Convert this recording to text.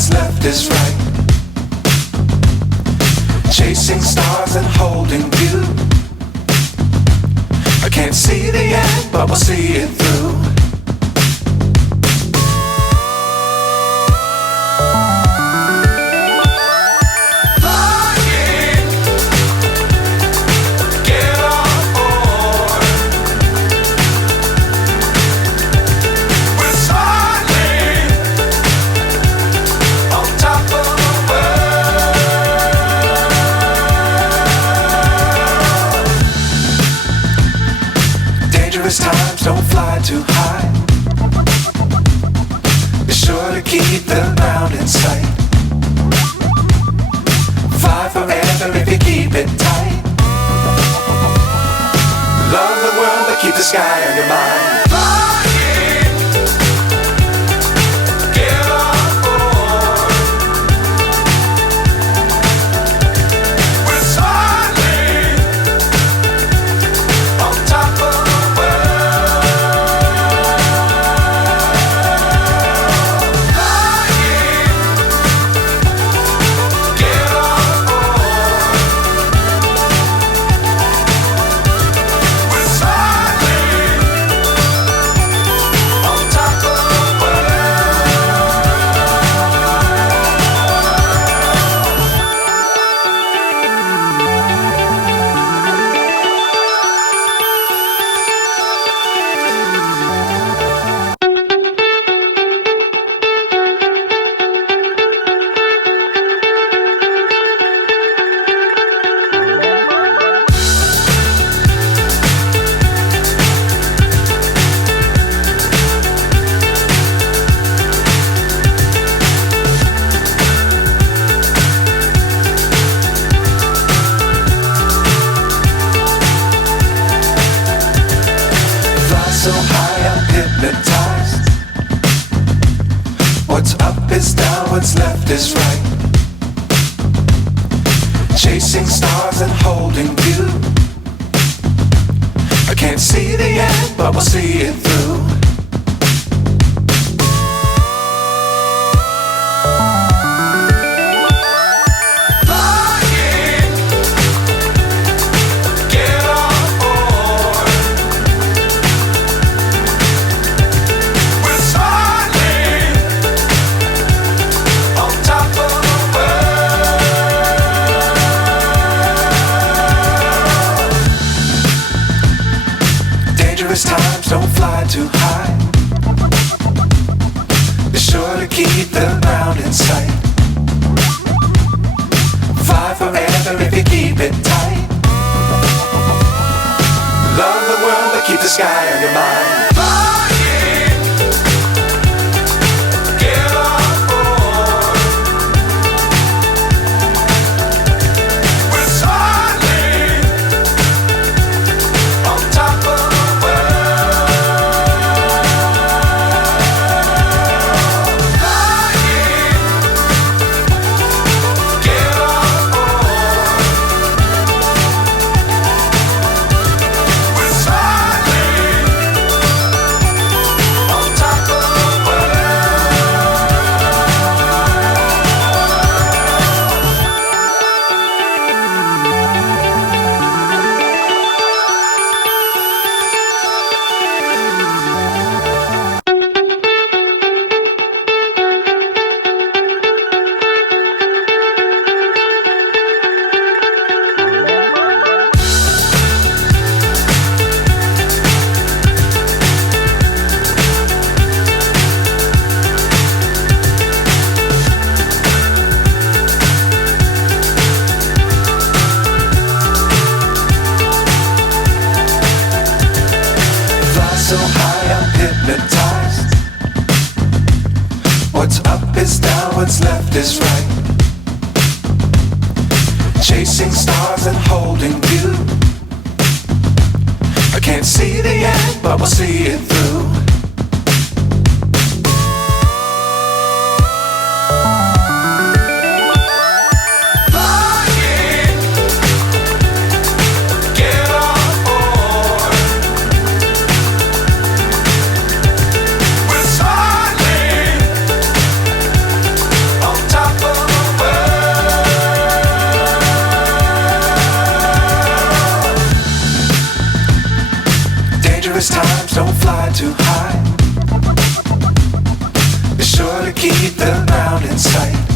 what's left is right. Chasing stars and holding you. I can't see the end, but we'll see it through. Times don't fly too high. Be sure to keep the ground in sight. Fly forever if you keep it tight. Love the world but keep the sky on your mind. So high I'm hypnotized. What's up is down, what's left is right. Chasing stars and holding you. I can't see the end, but we'll see it through. Times don't fly too high. Be sure to keep the ground in sight. Fly forever if you keep it tight. Love the world but keep the sky on your mind. So high I'm hypnotized. What's up is down, what's left is right. Chasing stars and holding you. I can't see the end, but we'll see it through. On don't fly too high. Be sure to keep the ground in sight.